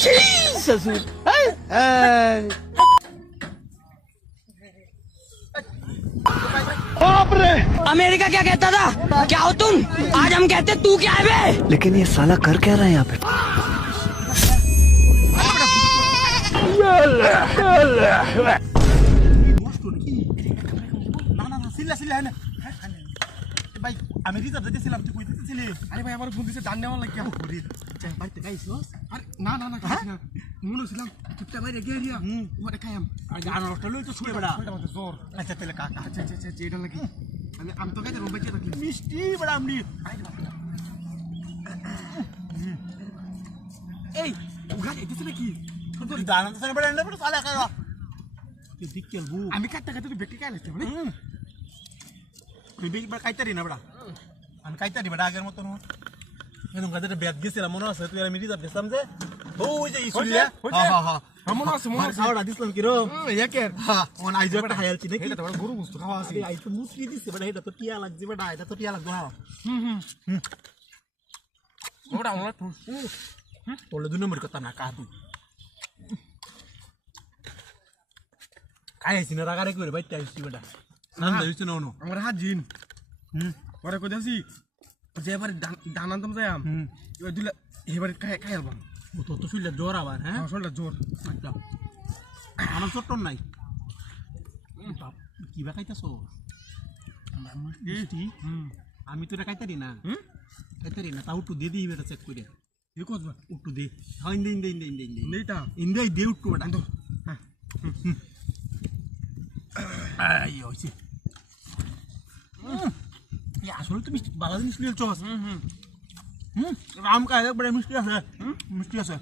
ससुर अमेरिका क्या कहता था? क्या हो तुम? आज हम कहते तू क्या है बे? लेकिन ये साला कर क्या रहा है यहाँ पे? ভাই আমি রিজার্ভ যেতেছিলাম তুই কইতে ছিলি আরে ভাই আমার ফোন দিছে দান নেওয়া লাগে কেমন করি চাই বাড়িতে খাইছিস আরে না না না খাইছি না মনে ছিলাম তুইটা বাইরে গেরিয়া ওরে খাইম আর আনারসটা লই তো ছুঁয়ে বড়া ওটা মত জোর আচ্ছা তাহলে কাকা আচ্ছা আচ্ছা আচ্ছা এটা লাগি আমি তো খাইতে রুম বেঁচে থাকি মিষ্টি বড়া আমনি এই উগা এদিকে নাকি তোর দান তো বড়া এন্ড বড় সালা খাওয়া তুই দিক কেলবু আমি কাটতে কাটতে তুই বেটি খাইছিস মানে তুই বেটি বড় খাইতারি না বড়া আমি কাইতারি বড় আগের মত নো এরকম কাদের ব্যাগ দিছিলাম মনে আছে তুই আর আমি রিজার্ভ দিছাম যে ওই যে ইসুলিয়া হ্যাঁ হ্যাঁ হ্যাঁ মনে আছে খাওয়াটা দিছলাম কি রকম একের হ্যাঁ ওন আইজো একটা খাইলছি নাকি এটা বড় গরু বস্তু খাওয়া আছে আই তো মুসলি দিছে বড় এটা তো টিয়া লাগছে বড় এটা তো টিয়া লাগবে হ্যাঁ ওটা আমরা তো তোলে দুই নম্বর কথা না কাটু খাইছি না রাগারে করে বাইতে আইছি বড় নাম দিছ না ওনো আমরা হাজিন পরে কই যাসি যে এবারে দান আনতাম যাই এবার দুলা এবারে খাই আলবাম ও তো শুইলে জোর আবার হ্যাঁ শুইলে জোর আচ্ছা আমার ছোট নাই কি বা খাইতাছো মিষ্টি আমি তো খাইতারি না খাইতারি না তাও একটু দিয়ে দিই এটা চেক করে কি করবা একটু দে হ্যাঁ ইন্দে ইন্দে ইন্দে ইন্দে ইন্দে নেইটা ইন্দে দে একটু বড় আন্দো হ্যাঁ আই ওইছি আসলে তুমি ভালো জিনিস নিয়েছ রাম কাজ বড় মিষ্টি আছে মিষ্টি আছে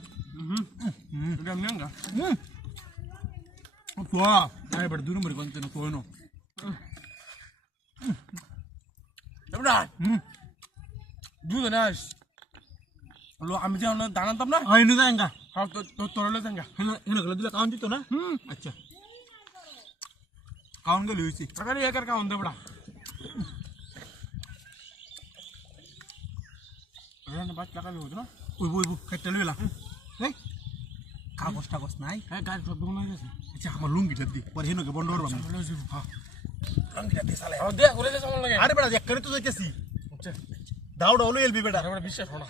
এটা নেঙ্গা তো আরে বড় দুই নম্বর কোন তো নো এবড়া দুধ নাস লো আমি যে দান আনতাম না আইনু যাঙ্গা হ্যাঁ তো তোরলে যাঙ্গা হেন গেল দুলা কাউন্ট দিত না আচ্ছা কাউন্ট গেল হইছি টাকারি একার কাউন্ট দে বড়া এখানে বাস টাকা লইব না ওই বই কাটতে লইলা এই কাগজ টাগজ নাই হ্যাঁ গাড়ি সব দোকান হয়ে গেছে আচ্ছা আমার লুঙ্গিটা দি পরে হেনকে বন্ধ করব আমি হ্যাঁ লুঙ্গিটা দে সালে ও দে ঘুরে যা সামনে লাগে আরে বেটা এক করে তো যাইতেছি আচ্ছা দাউড় হলো এলবি বেটা আরে বিশ্বাস হলো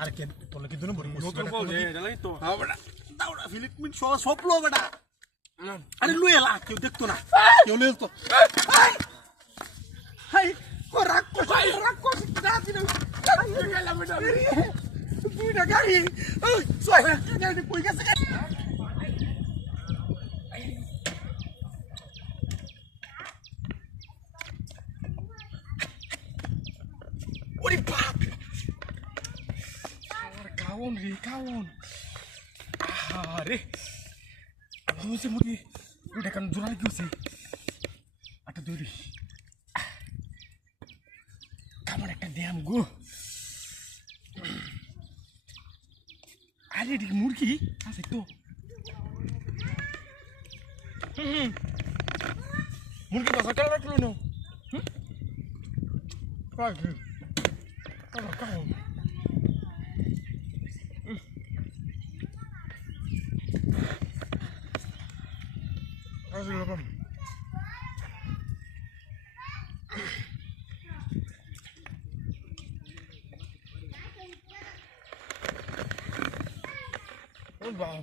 আর কে তোলে কি দুনো বড় নতুন বল দে জানাই তো হ্যাঁ বেটা দাউড়া ফিলিপ মিন সব লো বেটা আরে লইলা কেউ দেখতো না কেউ লইল তো হাই ও রাক্ষস দাদি না গেলাম বেটা তুই না গাড়ি সোয় গাড়ি কই গেছে ওরে বাপ আর কাউন রে কাউন আরে বুঝে মুদি ওটা কেন জোড়া গেছে একটা দৌড়ি কেমন একটা দ্যাম গো আরে এদিকে মুরগি আছে তো মুরগি তো সকাল রাখলো না বাবা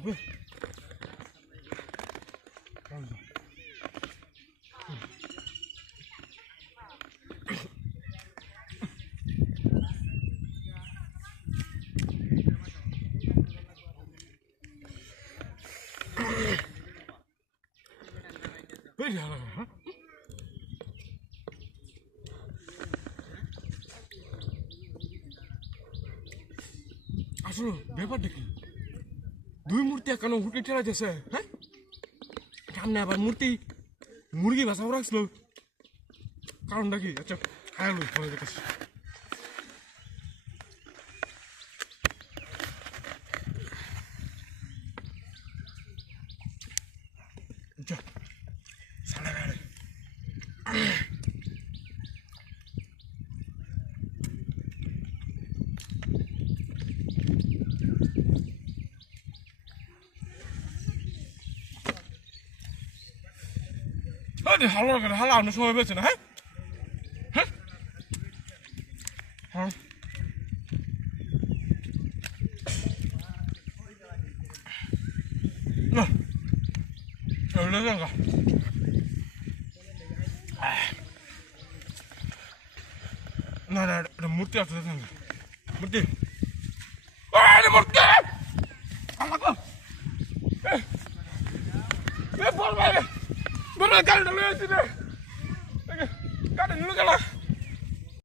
আসলে ব্যাপারটা কি দুই মূর্তি কেন হুটে ঠেলা যাচ্ছে হ্যাঁ সামনে আবার মূর্তি মুরগি ভাষাও রাখছিল কারণটা কি আচ্ছা খায়াল ফলে দেখেছি আরে হালো করে হালা অন্য সময় পেয়েছে না হ্যাঁ হ্যাঁ না চলে যাও না না এটা মূর্তি আছে মূর্তি আরে মূর্তি আমাকে বল ভাই বল গাড়ি ঢালে আছে রে গাড়ি নিয়ে গেল